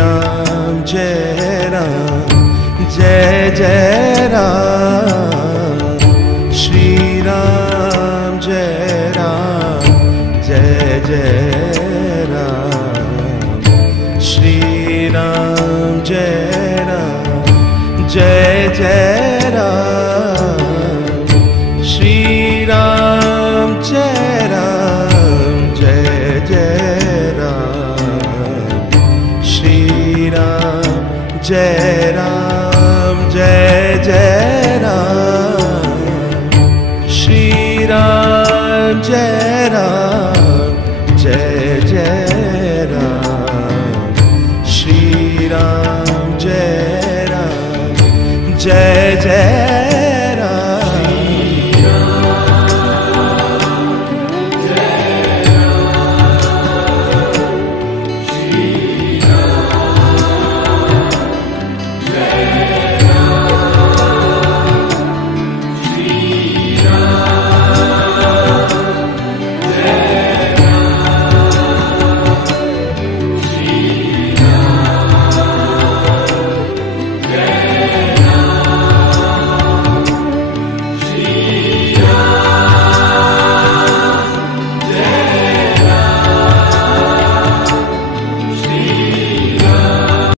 Ram Jai Ram Jai Jai Ram Shri Ram Jai Jai Ram Shri Ram Jai Jai Ram Shri Ram Jai Jai Ram Shri Ram Jai Jai Ram Shri Ram Jai Jai Ram Shri Ram Jai Jai